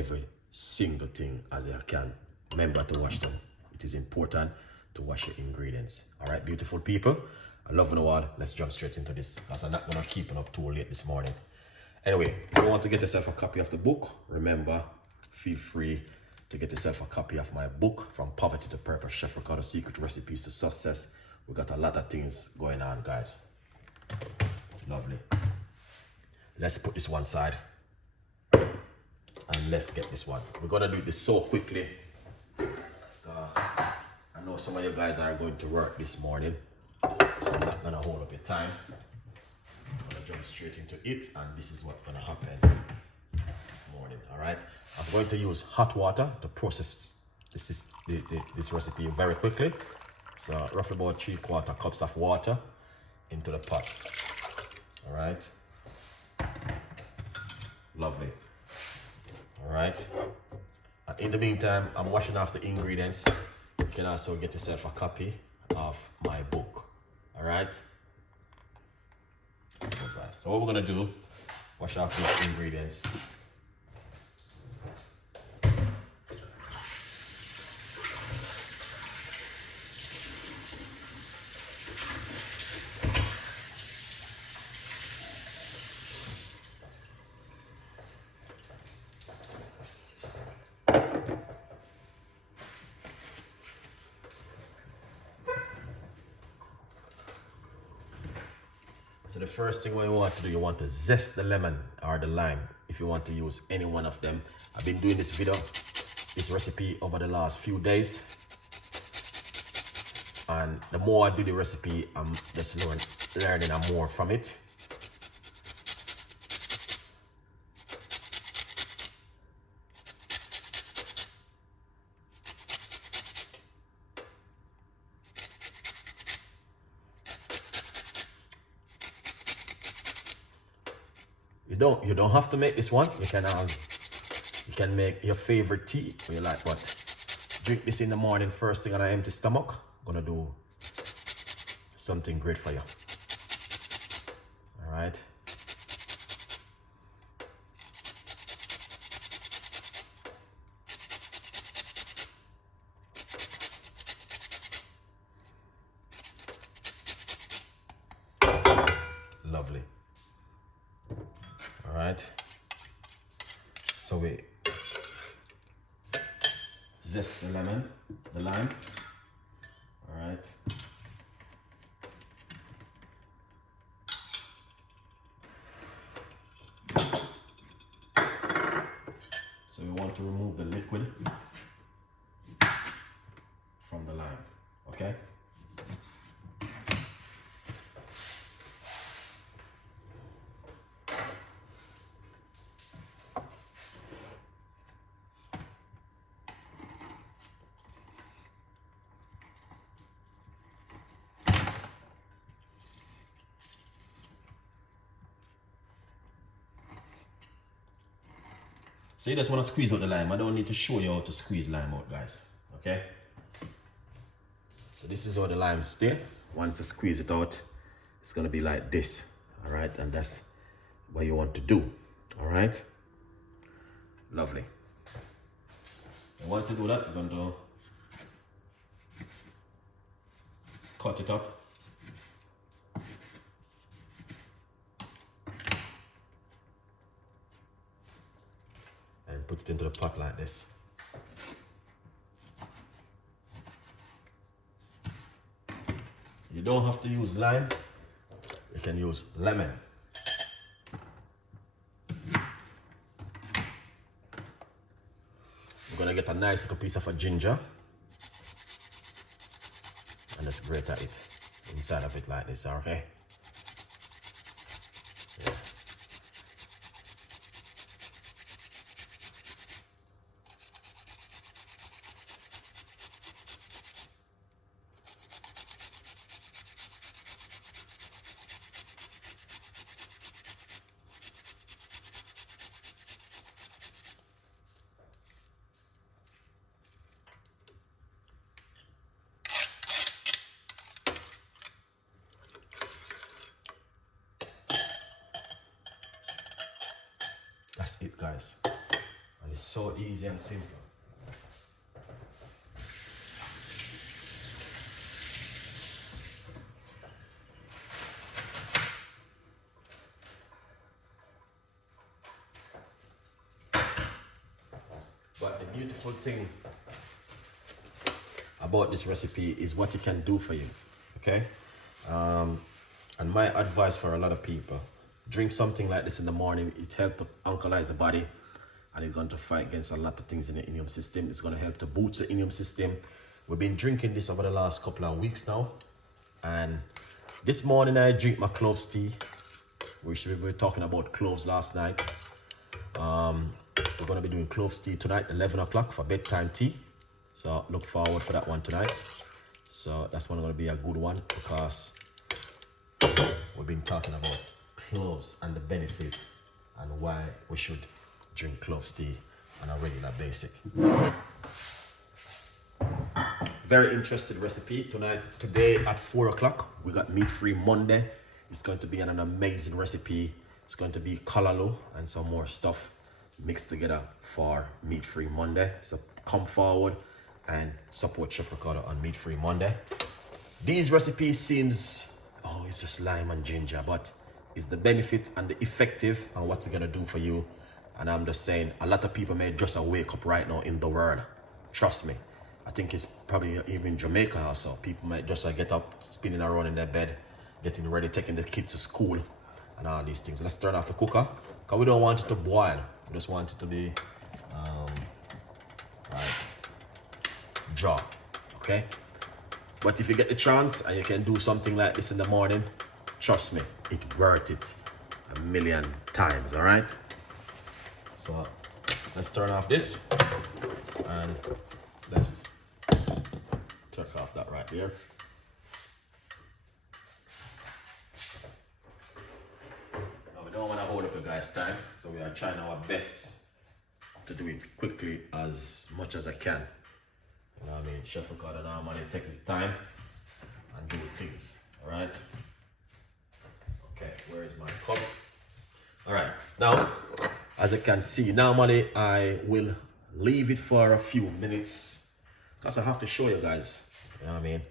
every single thing as you can. Remember to wash them. It is important to wash your ingredients. All right, beautiful people. I love you all. Let's jump straight into this because I'm not gonna keep it up too late this morning. Anyway, if you want to get yourself a copy of the book, remember, feel free to get yourself a copy of my book, From Poverty to Purpose, Chef Ricardo Secret Recipes to Success. We got a lot of things going on, guys. Lovely. Let's put this one side and let's get this one. We're gonna do this so quickly because I know some of you guys are going to work this morning, so I'm not gonna hold up your time. I'm gonna jump straight into it, and this is what's gonna happen this morning. All right, I'm going to use hot water to process this recipe very quickly. So roughly about 3/4 cups of water into the pot. All right, lovely. All right, and in the meantime, I'm washing off the ingredients. You can also get yourself a copy of my book. All right. So what we're gonna do, wash off these ingredients. So the first thing what you want to do, you want to zest the lemon or the lime if you want to use any one of them. I've been doing this recipe over the last few days. And the more I do the recipe, I'm just learning more from it. You don't have to make this one. You can make your favorite tea if you like, but drink this in the morning first thing on an empty stomach. I'm gonna do something great for you. All right. Lovely. All right, so we zest the lime. All right. So we want to remove the liquid from the lime, okay? So you just want to squeeze out the lime. I don't need to show you how to squeeze lime out, guys. Okay? So this is how the lime stays. Once you squeeze it out, it's going to be like this. All right? And that's what you want to do. All right? Lovely. And once you do that, you're going to cut it up. Put it into the pot like this. You don't have to use lime. You can use lemon. We're gonna get a nice little piece of a ginger and just grate at it inside of it like this, okay? Yeah. That's it, guys. And it's so easy and simple. But the beautiful thing about this recipe is what it can do for you, okay? And my advice for a lot of people, drink something like this in the morning. It helps to alkalize the body, and it's going to fight against a lot of things in the immune system. It's going to help to boost the immune system. We've been drinking this over the last couple of weeks now, and this morning I drink my cloves tea. We were talking about cloves last night. We're going to be doing cloves tea tonight, 11 o'clock for bedtime tea. So look forward for that one tonight. So that's one going to be a good one, because we've been talking about cloves and the benefit and why we should drink cloves tea on a regular basis. Very interesting recipe today at 4 o'clock. We got meat-free Monday. It's going to be an amazing recipe. It's going to be callaloo and some more stuff mixed together for meat-free Monday. So come forward and support Chef Ricardo on meat-free Monday. These recipes seems, oh, it's just lime and ginger, but it's the benefit and the effective and what it's gonna do for you. And I'm just saying, a lot of people may just wake up right now in the world. Trust me. I think it's probably even Jamaica also. People might just get up, spinning around in their bed, getting ready, taking the kids to school and all these things. Let's turn off the cooker, because we don't want it to boil. We just want it to be like draw, okay? But if you get the chance and you can do something like this in the morning, trust me, it's worth it a million times, all right? So let's turn off this and let's turn off that right there. Now we don't want to hold up you guys' time, so we are trying our best to do it quickly as much as I can. You know what I mean? Chef Ricardo normally take his time and do things, all right? Okay, where is my cup? All right, now, as you can see, normally I will leave it for a few minutes, because I have to show you guys, you know what I mean?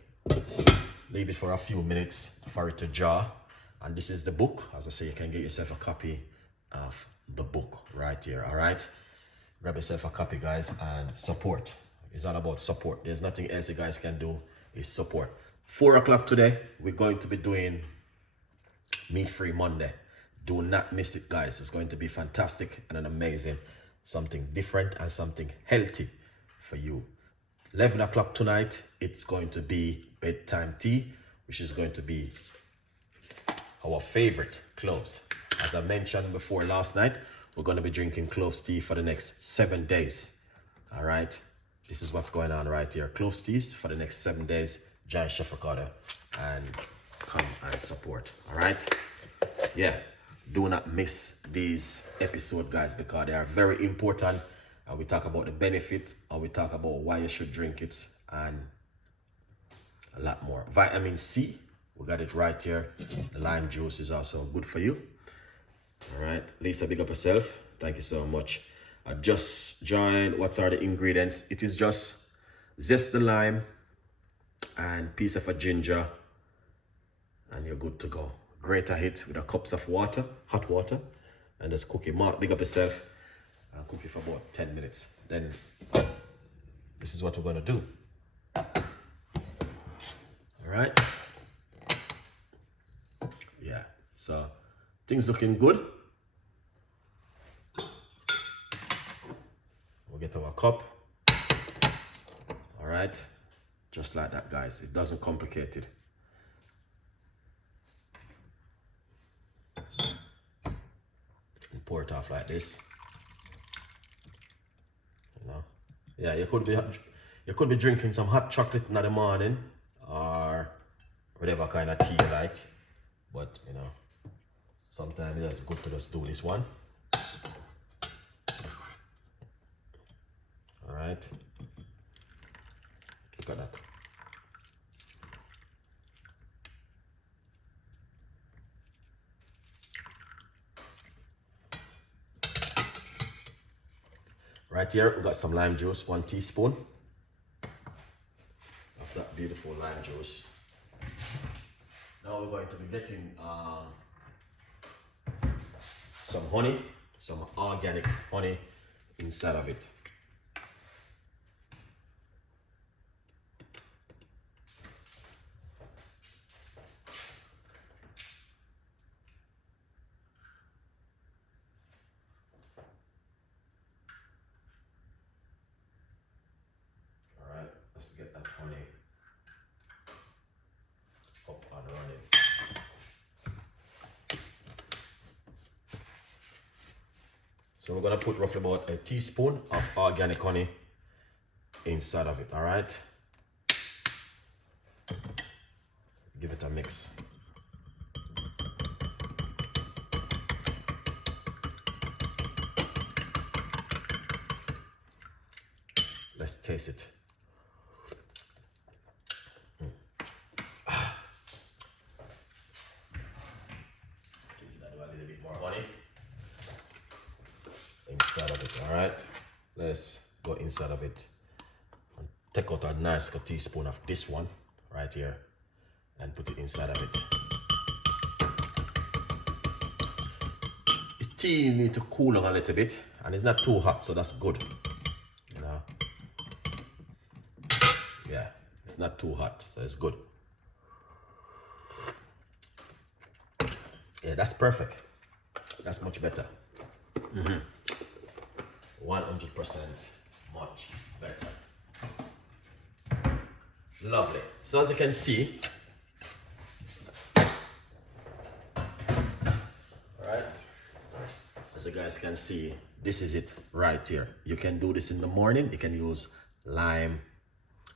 Leave it for a few minutes for it to jar. And this is the book. As I say, you can get yourself a copy of the book right here, all right? Grab yourself a copy, guys, and support. It's all about support. There's nothing else you guys can do, is support. 4 o'clock today, we're going to be doing meat-free Monday. Do not miss it, guys. It's going to be fantastic and an amazing, something different and something healthy for you. 11 o'clock tonight, it's going to be bedtime tea, which is going to be our favorite cloves. As I mentioned before last night, we're going to be drinking cloves tea for the next 7 days. All right, this is what's going on right here. Cloves teas for the next 7 days. Join Chef Ricardo and come and support. All right, yeah, do not miss these episodes, guys, because they are very important. And we talk about the benefit, and we talk about why you should drink it, and a lot more. Vitamin C, we got it right here. The lime juice is also good for you. All right, Lisa, big up yourself. Thank you so much. I just joined. What are the ingredients? It is just zest the lime and piece of a ginger, and you're good to go. Grate a hit with a cups of water, hot water, and just cook it. Mark, big up yourself, and cook it for about 10 minutes. Then this is what we're gonna do. All right. Yeah. So things looking good. We'll get our cup. All right. Just like that, guys. It doesn't complicate it. And pour it off like this. You know? Yeah, you could be drinking some hot chocolate in the morning, or whatever kind of tea you like. But you know, sometimes it's good to just do this one. All right. Look at that. Right here, we got some lime juice, 1 teaspoon of that beautiful lime juice. Now we're going to be getting some honey, some organic honey inside of it. Let's get that honey up and running. So we're gonna put roughly about a teaspoon of organic honey inside of it, all right? Give it a mix. Let's taste it. Inside of it, all right? Let's go inside of it and take out a nice teaspoon of this one right here and put it inside of it. The tea need to cool down a little bit, and it's not too hot, so that's good, you know. Yeah, it's not too hot, so it's good. Yeah, that's perfect. That's much better. 100% much better. Lovely. So as you can see, right, as you guys can see, this is it right here. You can do this in the morning. You can use lime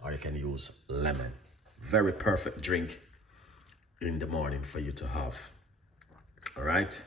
or you can use lemon. Very perfect drink in the morning for you to have. All right.